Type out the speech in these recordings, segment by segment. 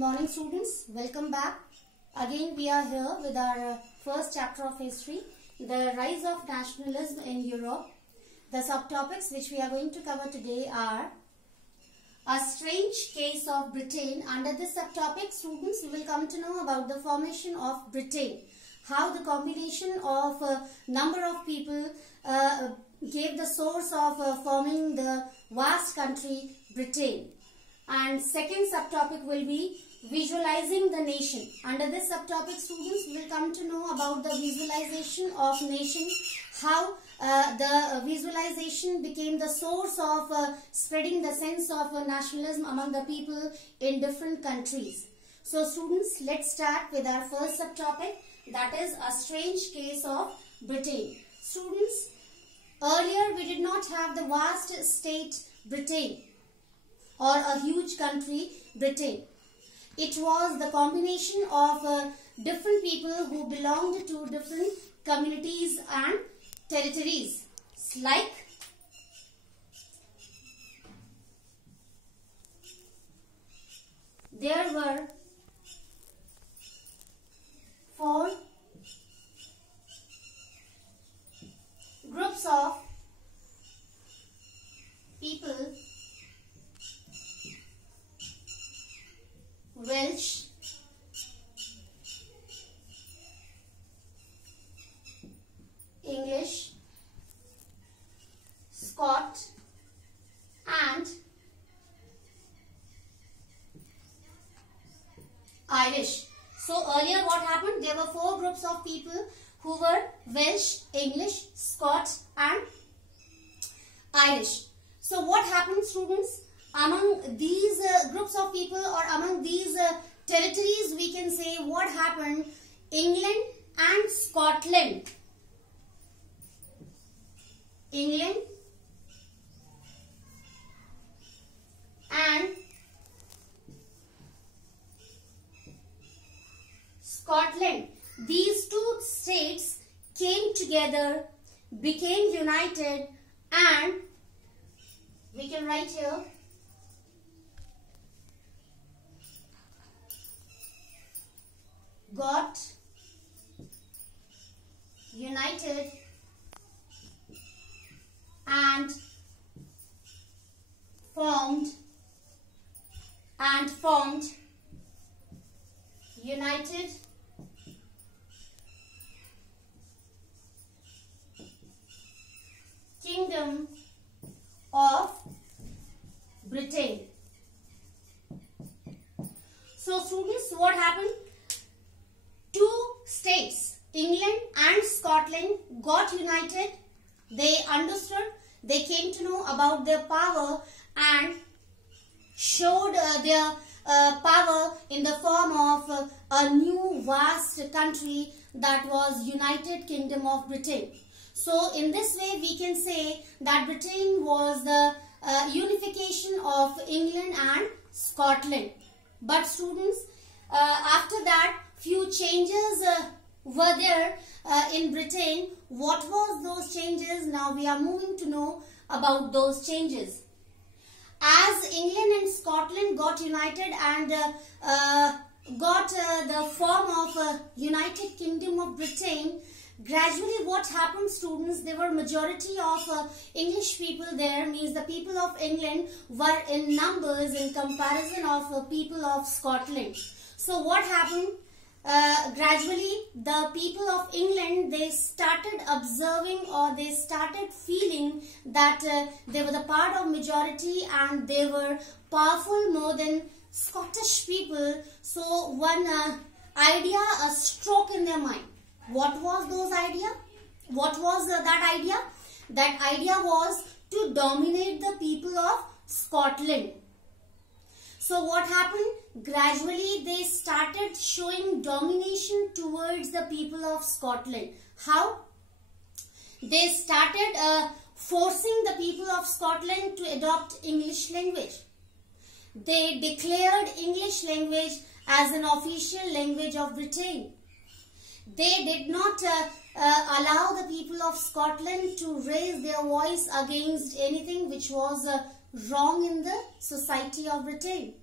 morning students, welcome back. Again we are here with our first chapter of history, the rise of nationalism in Europe. The subtopics which we are going to cover today are a strange case of Britain. Under this subtopic, students, we will come to know about the formation of Britain, how the combination of a number of people gave the source of forming the vast country Britain. And second subtopic will be visualizing the nation. Under this subtopic, students, will come to know about the visualization of nation, how the visualization became the source of spreading the sense of nationalism among the people in different countries. So students, let's start with our first subtopic, that is a strange case of Britain. Students, earlier we did not have the vast state Britain or a huge country Britain. It was the combination of different people who belonged to different communities and territories. Like there were 4 groups of people: Welsh, English, Scot, and Irish. So earlier what happened? There were 4 groups of people who were Welsh, English, Scot and Irish. So what happened, students? Among these groups of people or among these territories, we can say what happened: England and Scotland. England and Scotland. These 2 states came together, became united, and we can write here got united and formed United Kingdom of Britain. So students, what happened? 2 states, England and Scotland, got united. They understood, they came to know about their power and showed their power in the form of a new vast country, that was United Kingdom of Britain. So in this way we can say that Britain was the unification of England and Scotland. But students, after that few changes were there in Britain. What was those changes? Now we are moving to know about those changes. As England and Scotland got united and got the form of United Kingdom of Britain, gradually what happened, students? There were majority of English people there, means the people of England were in numbers in comparison of people of Scotland. So what happened? Gradually the people of England, they started observing or they started feeling that they were the part of majority and they were powerful more than Scottish people. So one idea struck in their mind. What was those idea? What was that idea? That idea was to dominate the people of Scotland. So what happened? Gradually they started showing domination towards the people of Scotland. How? They started forcing the people of Scotland to adopt English language. They declared English language as an official language of Britain. They did not allow the people of Scotland to raise their voice against anything which was wrong in the society of Britain.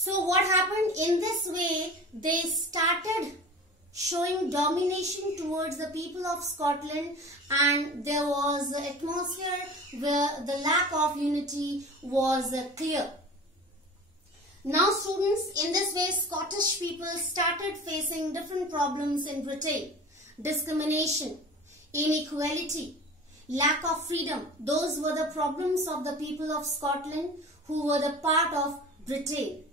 So what happened? In this way, they started showing domination towards the people of Scotland, and there was an atmosphere where the lack of unity was clear. Now students, in this way Scottish people started facing different problems in Britain. Discrimination, inequality, lack of freedom. Those were the problems of the people of Scotland who were the part of Britain.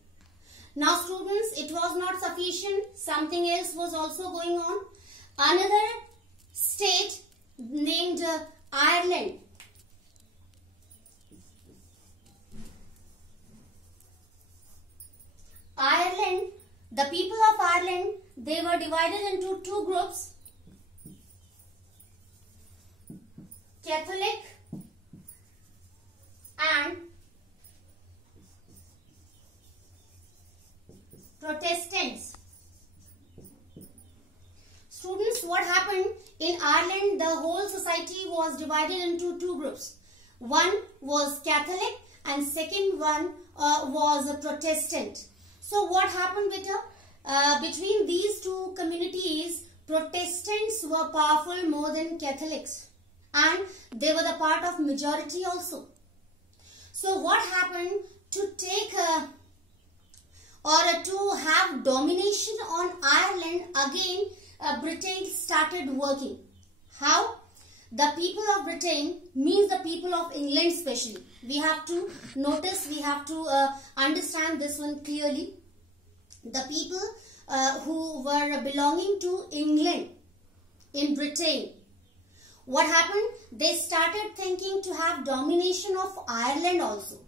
Now students, it was not sufficient. Something else was also going on. Another state named Ireland. Ireland, the people of Ireland, they were divided into two groups. Catholic and Protestants. Students, what happened in Ireland? The whole society was divided into two groups. One was Catholic and second one was a Protestant. So what happened between these two communities? Protestants were powerful more than Catholics, and they were the part of majority also. So what happened to take to have domination on Ireland? Again, Britain started working. How? The people of Britain means the people of England especially. We have to notice, we have to understand this one clearly. The people who were belonging to England in Britain, what happened? They started thinking to have domination of Ireland also.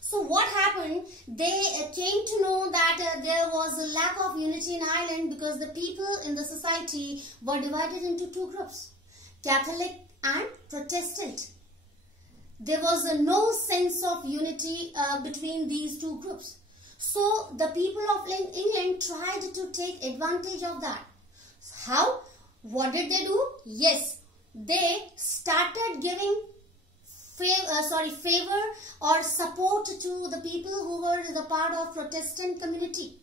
So what happened? They came to know that there was a lack of unity in Ireland because the people in the society were divided into two groups, Catholic and Protestant. There was no sense of unity between these two groups. So the people of England tried to take advantage of that. How? What did they do? Yes, they started giving favor or support to the people who were the part of Protestant community.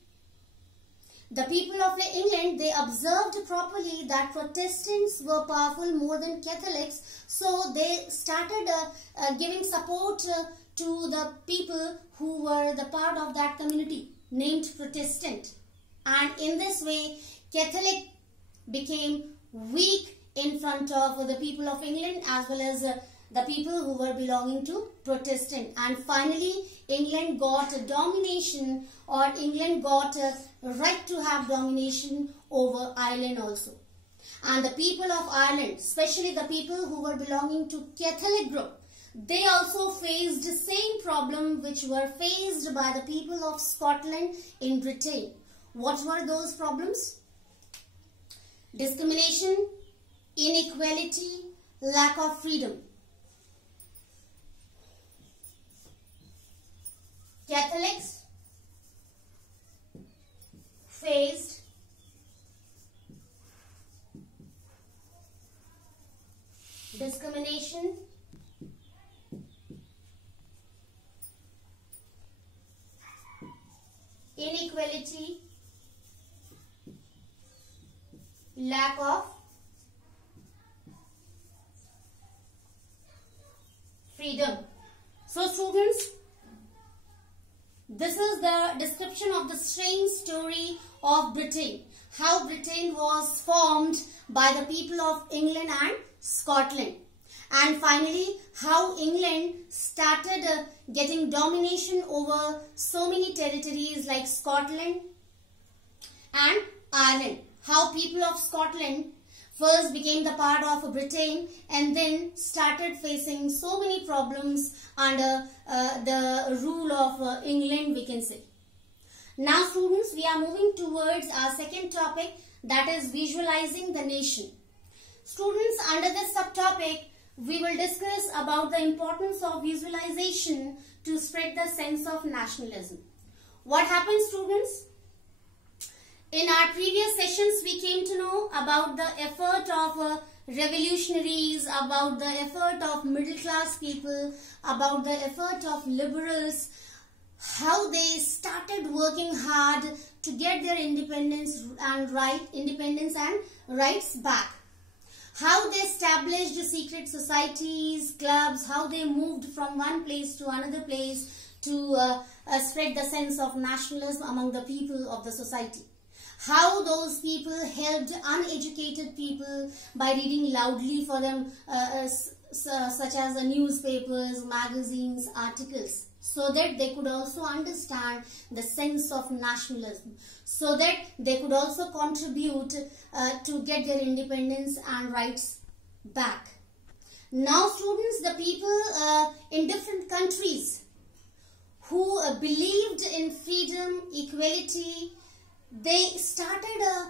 The people of England, they observed properly that Protestants were powerful more than Catholics, so they started giving support to the people who were the part of that community named Protestant. And in this way, Catholic became weak in front of the people of England as well as the people who were belonging to Protestant. And finally, England got a domination, or England got a right to have domination over Ireland also. And the people of Ireland, especially the people who were belonging to Catholic group, they also faced the same problem which were faced by the people of Scotland in Britain. What were those problems? Discrimination, inequality, lack of freedom. Catholics faced discrimination, inequality, lack of freedom. So students, this is the description of the strange story of Britain. How Britain was formed by the people of England and Scotland. And finally, how England started getting domination over so many territories like Scotland and Ireland. How people of Scotland first became the part of Britain and then started facing so many problems under the rule of England, we can say. Now students, we are moving towards our second topic, that is visualizing the nation. Students, under this subtopic, we will discuss about the importance of visualization to spread the sense of nationalism. What happens, students? In our previous sessions, we came to know about the effort of revolutionaries, about the effort of middle class people, about the effort of liberals, how they started working hard to get their independence and rights back. How they established secret societies, clubs, how they moved from one place to another place to spread the sense of nationalism among the people of the society. How those people helped uneducated people by reading loudly for them, such as the newspapers, magazines, articles, so that they could also understand the sense of nationalism, so that they could also contribute to get their independence and rights back. Now students, the people in different countries who believed in freedom, equality, they started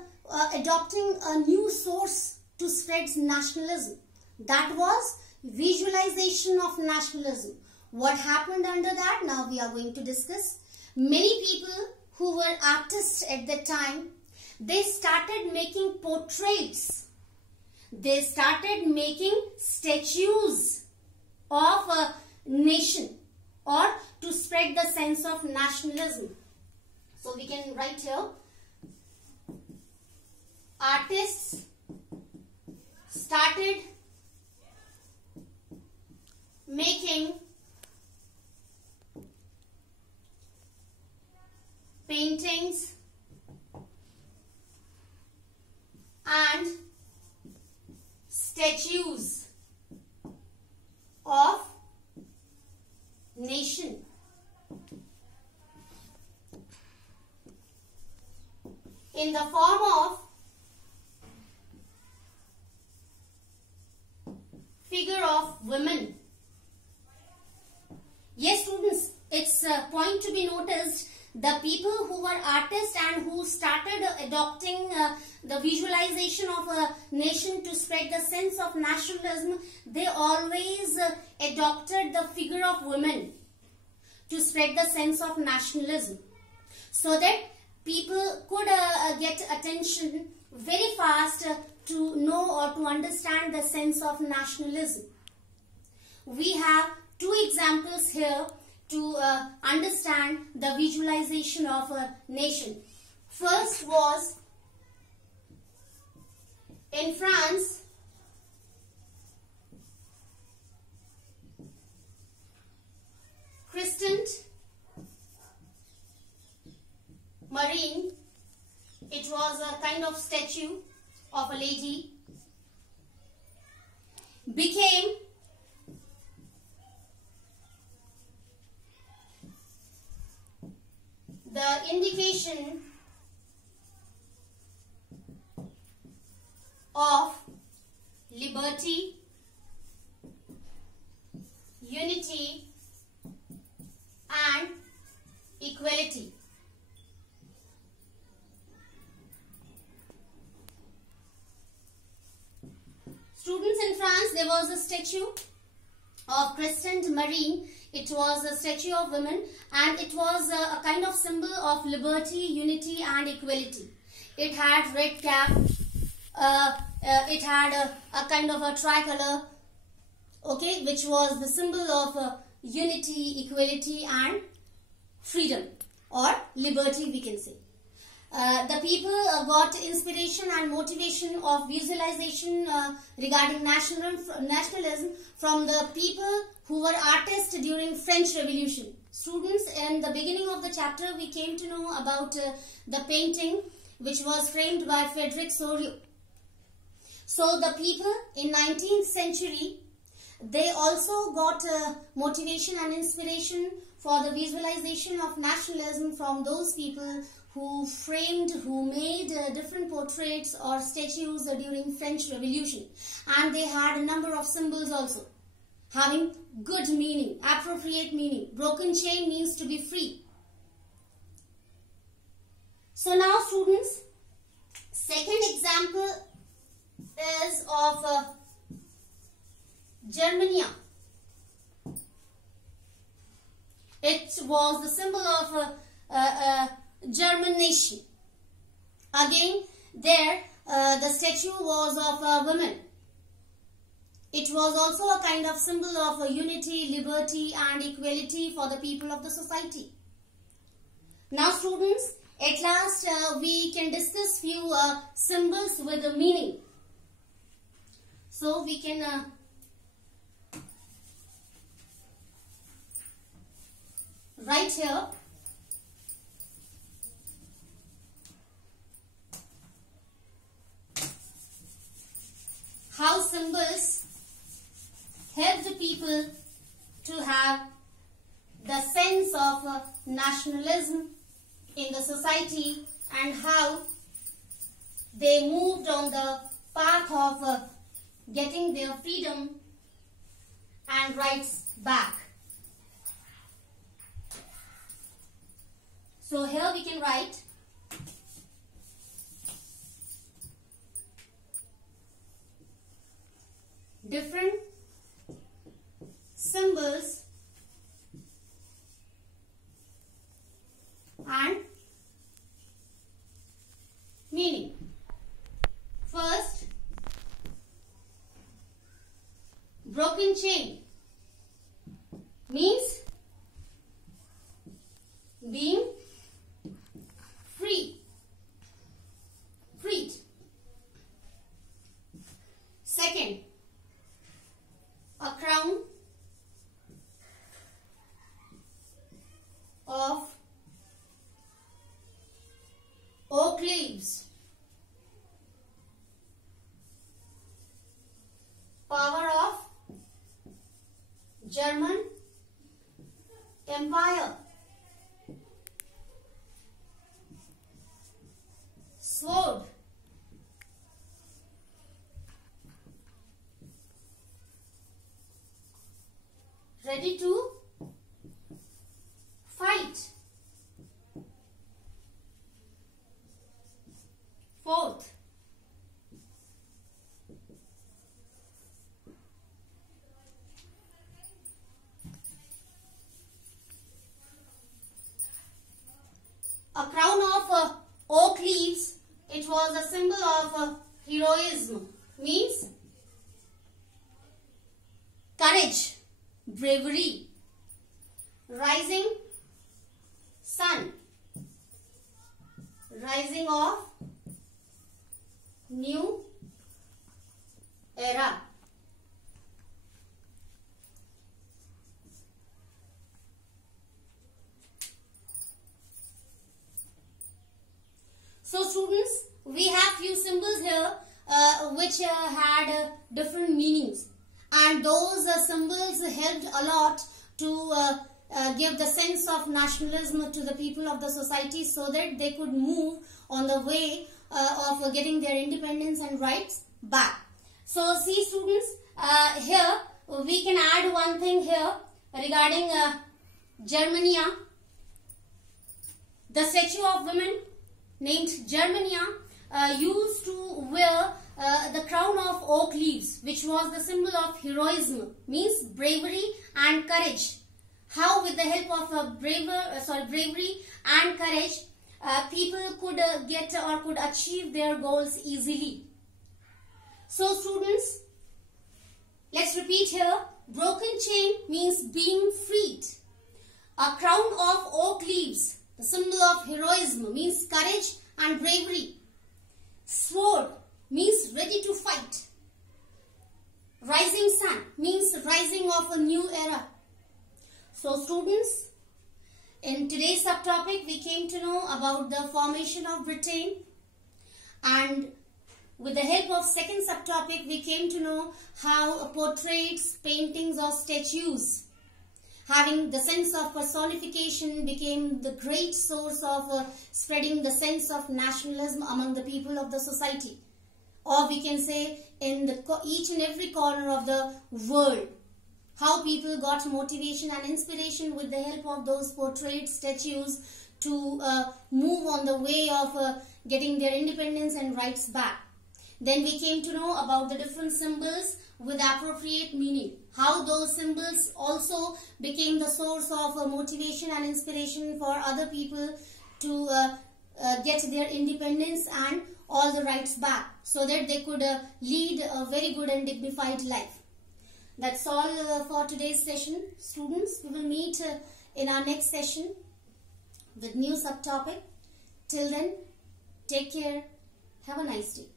adopting a new source to spread nationalism. That was visualization of nationalism. What happened under that? Now we are going to discuss. Many people who were artists at that time, they started making portraits. They started making statues of a nation or to spread the sense of nationalism. So we can write here, artists started making paintings and statues of nation. In the form of figure of women. Yes students, it's a point to be noticed, the people who were artists and who started adopting the visualization of a nation to spread the sense of nationalism, they always adopted the figure of women to spread the sense of nationalism, so that people could get attention very fast to know or to understand the sense of nationalism. We have two examples here to understand the visualization of a nation. First was in France, Christine Marine. It was a kind of statue of a lady, became the indication of liberty, unity and equality. Students, in France there was a statue of Christine Marine. It was a statue of women and it was a kind of symbol of liberty, unity and equality. It had red cap, it had a kind of a tricolor, okay, which was the symbol of unity, equality and freedom or liberty, we can say. The people got inspiration and motivation of visualization regarding nationalism from the people who were artists during French Revolution. Students, in the beginning of the chapter we came to know about the painting which was framed by Frederick Sorio. So the people in 19th century, they also got motivation and inspiration for the visualization of nationalism from those people who made different portraits or statues during French Revolution, and they had a number of symbols also having good meaning, appropriate meaning. Broken chain means to be free. So now students, second example is of Germania. It was the symbol of German nation. Again, there the statue was of a woman. It was also a kind of symbol of unity, liberty and equality for the people of the society. Now students, at last we can discuss few symbols with a meaning. So we can write here how symbols help the people to have the sense of nationalism in the society, and how they moved on the path of getting their freedom and rights back. So here we can write different symbols and meaning. First, broken chain means being freed. Second, a crown of oak leaves, power of German Empire. Sword, ready to fight. Fourth, a crown of oak leaves. It was a symbol of heroism, means courage, bravery. Rising sun, rising of new era. So students, we have few symbols here which had different meanings, and those symbols helped a lot to give the sense of nationalism to the people of the society, so that they could move on the way of getting their independence and rights back. So see students, here we can add one thing here regarding Germania. The statue of women named Germania used to wear the crown of oak leaves, which was the symbol of heroism, means bravery and courage. How with the help of bravery and courage, people could get or could achieve their goals easily. So students, let's repeat here. Broken chain means being freed. A crown of oak leaves, the symbol of heroism, means courage and bravery. Sword means ready to fight. Rising sun means rising of a new era. So students, in today's subtopic we came to know about the formation of Britain, and with the help of second subtopic we came to know how portraits, paintings or statues having the sense of personification became the great source of spreading the sense of nationalism among the people of the society, or we can say in each and every corner of the world. How people got motivation and inspiration with the help of those portraits, statues to move on the way of getting their independence and rights back. Then we came to know about the different symbols with appropriate meaning. How those symbols also became the source of motivation and inspiration for other people to get their independence and all the rights back, so that they could lead a very good and dignified life. That's all for today's session, students. We will meet in our next session with new subtopic. Till then, take care. Have a nice day.